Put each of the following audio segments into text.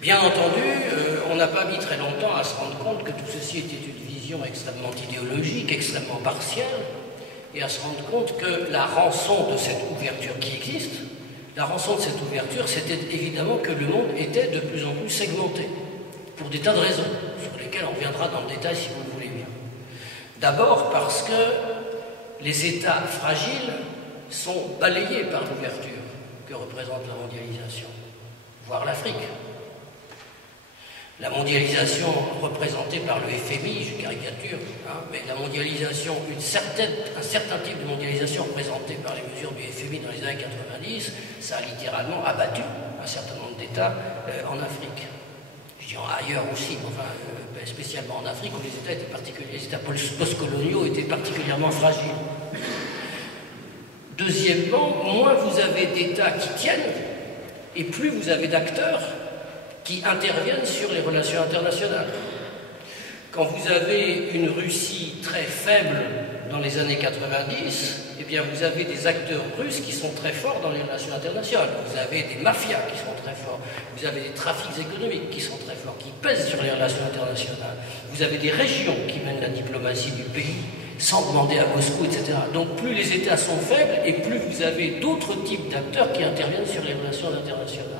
Bien entendu, on n'a pas mis très longtemps à se rendre compte que tout ceci était une vision extrêmement idéologique, extrêmement partielle, et à se rendre compte que la rançon de cette ouverture qui existe, la rançon de cette ouverture, c'était évidemment que le monde était de plus en plus segmenté, pour des tas de raisons, sur lesquelles on reviendra dans le détail si vous le voulez bien. D'abord parce que les États fragiles sont balayés par l'ouverture que représente la mondialisation, voire l'Afrique. La mondialisation représentée par le FMI, je caricature, mais la mondialisation, un certain type de mondialisation représentée par les mesures du FMI dans les années 90, ça a littéralement abattu un certain nombre d'États en Afrique. Je dirais ailleurs aussi, enfin, spécialement en Afrique où les États post-coloniaux étaient particulièrement fragiles. Deuxièmement, moins vous avez d'États qui tiennent, et plus vous avez d'acteurs qui interviennent sur les relations internationales. Quand vous avez une Russie très faible dans les années 90, eh bien vous avez des acteurs russes qui sont très forts dans les relations internationales. Vous avez des mafias qui sont très forts, vous avez des trafics économiques qui sont très forts, qui pèsent sur les relations internationales. Vous avez des régions qui mènent la diplomatie du pays sans demander à Moscou, etc. Donc plus les États sont faibles et plus vous avez d'autres types d'acteurs qui interviennent sur les relations internationales.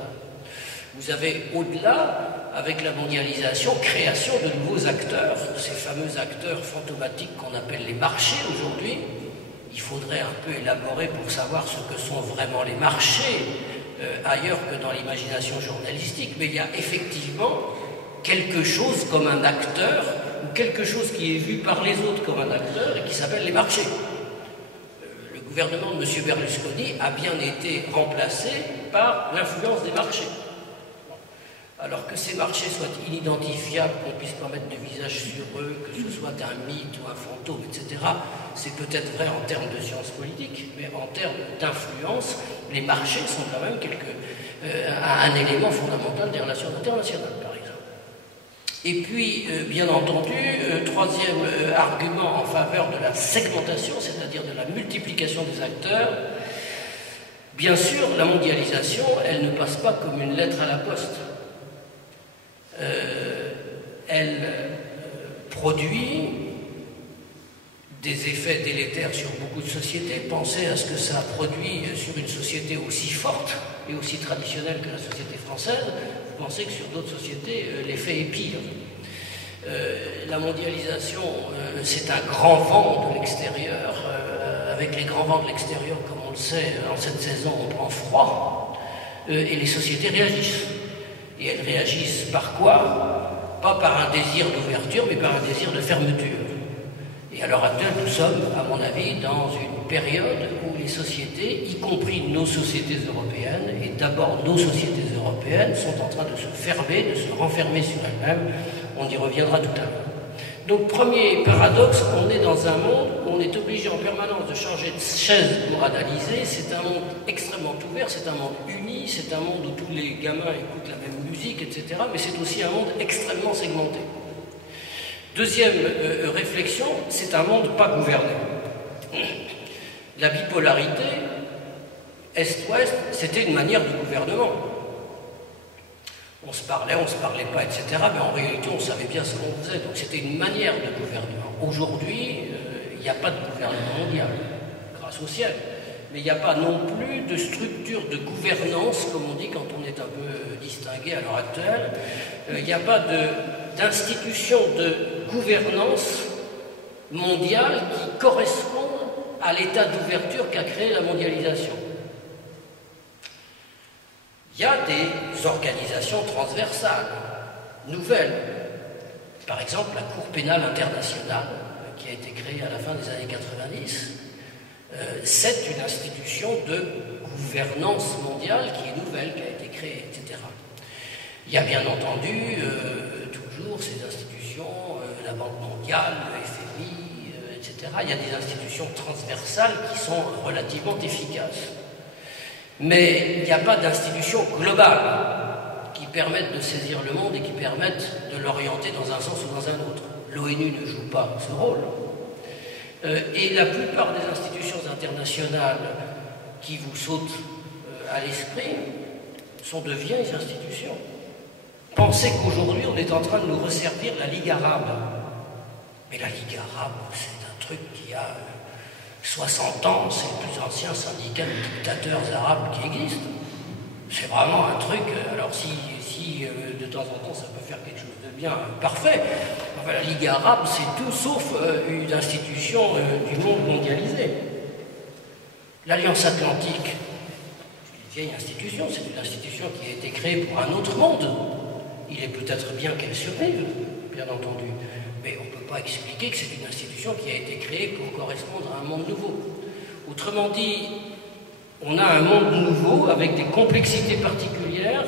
Vous avez au-delà, avec la mondialisation, création de nouveaux acteurs, ces fameux acteurs fantomatiques qu'on appelle les marchés aujourd'hui. Il faudrait un peu élaborer pour savoir ce que sont vraiment les marchés, ailleurs que dans l'imagination journalistique, mais il y a effectivement quelque chose comme un acteur, ou quelque chose qui est vu par les autres comme un acteur, et qui s'appelle les marchés. Le gouvernement de M. Berlusconi a bien été remplacé par l'influence des marchés. Alors que ces marchés soient inidentifiables, qu'on ne puisse pas mettre de visage sur eux, que ce soit un mythe ou un fantôme, etc., c'est peut-être vrai en termes de sciences politiques, mais en termes d'influence, les marchés sont quand même un élément fondamental des relations internationales, par exemple. Et puis, bien entendu, troisième argument en faveur de la segmentation, c'est-à-dire de la multiplication des acteurs, bien sûr, la mondialisation, elle ne passe pas comme une lettre à la poste. Elle produit des effets délétères sur beaucoup de sociétés. Pensez à ce que ça produit sur une société aussi forte et aussi traditionnelle que la société française. Vous pensez que sur d'autres sociétés, l'effet est pire. La mondialisation, c'est un grand vent de l'extérieur. Avec les grands vents de l'extérieur, comme on le sait, en cette saison, on prend froid. Et les sociétés réagissent. Et elles réagissent par quoi? Pas par un désir d'ouverture, mais par un désir de fermeture. Et à l'heure actuelle, nous sommes, à mon avis, dans une période où les sociétés, y compris nos sociétés européennes, et d'abord nos sociétés européennes, sont en train de se fermer, de se renfermer sur elles-mêmes. On y reviendra tout à l'heure. Donc, premier paradoxe, on est dans un monde où on est obligé en permanence de changer de chaise pour analyser. C'est un monde extrêmement ouvert, c'est un monde uni, c'est un monde où tous les gamins écoutent la même musique, etc. Mais c'est aussi un monde extrêmement segmenté. Deuxième réflexion, c'est un monde pas gouverné. La bipolarité, Est-Ouest, c'était une manière de gouvernement. On se parlait pas, etc. Mais en réalité, on savait bien ce qu'on faisait. Donc c'était une manière de gouvernement. Aujourd'hui, il n'y a pas de gouvernement mondial, grâce au ciel. Mais il n'y a pas non plus de structure de gouvernance, comme on dit quand on est un peu distingué à l'heure actuelle. Il n'y a pas d'institution de gouvernance mondiale qui correspond à l'état d'ouverture qu'a créé la mondialisation. Il y a des organisations transversales, nouvelles. Par exemple, la Cour pénale internationale, qui a été créée à la fin des années 90, c'est une institution de gouvernance mondiale qui est nouvelle, qui a été créée, etc. Il y a bien entendu toujours ces institutions, la Banque mondiale, le FMI, etc. Il y a des institutions transversales qui sont relativement efficaces. Mais il n'y a pas d'institution globale qui permette de saisir le monde et qui permette de l'orienter dans un sens ou dans un autre. L'ONU ne joue pas ce rôle. Et la plupart des institutions internationales qui vous sautent à l'esprit sont de vieilles institutions. penser qu'aujourd'hui, on est en train de nous resservir la Ligue arabe. Mais la Ligue arabe, c'est un truc qui a 60 ans, c'est le plus ancien syndicat de dictateurs arabes qui existe. C'est vraiment un truc, alors si de temps en temps ça peut faire quelque chose de bien, parfait. Enfin, la Ligue arabe, c'est tout sauf une institution du monde mondialisé. L'Alliance Atlantique, c'est une vieille institution, c'est une institution qui a été créée pour un autre monde. Il est peut-être bien qu'elle survive, bien entendu, mais on ne peut pas expliquer que c'est une institution qui a été créée pour correspondre à un monde nouveau. Autrement dit, on a un monde nouveau avec des complexités particulières,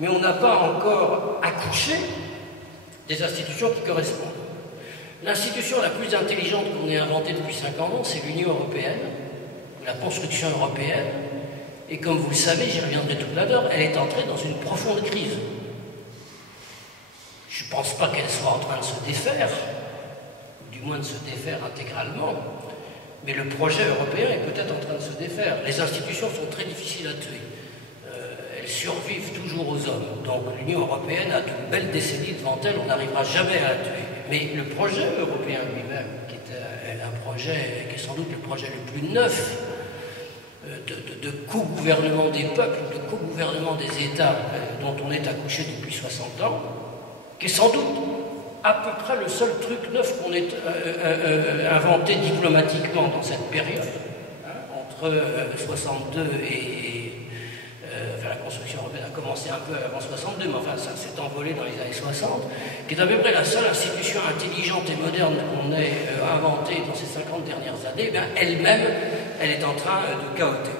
mais on n'a pas encore accouché des institutions qui correspondent. L'institution la plus intelligente qu'on ait inventée depuis 50 ans, c'est l'Union européenne, la construction européenne, et comme vous le savez, j'y reviendrai tout à l'heure, elle est entrée dans une profonde crise. Je ne pense pas qu'elle soit en train de se défaire, ou du moins de se défaire intégralement, mais le projet européen est peut-être en train de se défaire. Les institutions sont très difficiles à tuer. Elles survivent toujours aux hommes. Donc l'Union européenne a de belles décennies devant elle, on n'arrivera jamais à la tuer. Mais le projet européen lui-même, qui est un projet, qui est sans doute le projet le plus neuf de co-gouvernement des peuples, de co-gouvernement des États dont on est accouché depuis 60 ans, qui est sans doute à peu près le seul truc neuf qu'on ait inventé diplomatiquement dans cette période, entre 62 et enfin, la construction européenne a commencé un peu avant 62, mais enfin ça s'est envolé dans les années 60, qui est à peu près la seule institution intelligente et moderne qu'on ait inventée dans ces 50 dernières années. Elle-même, elle est en train de cahoter.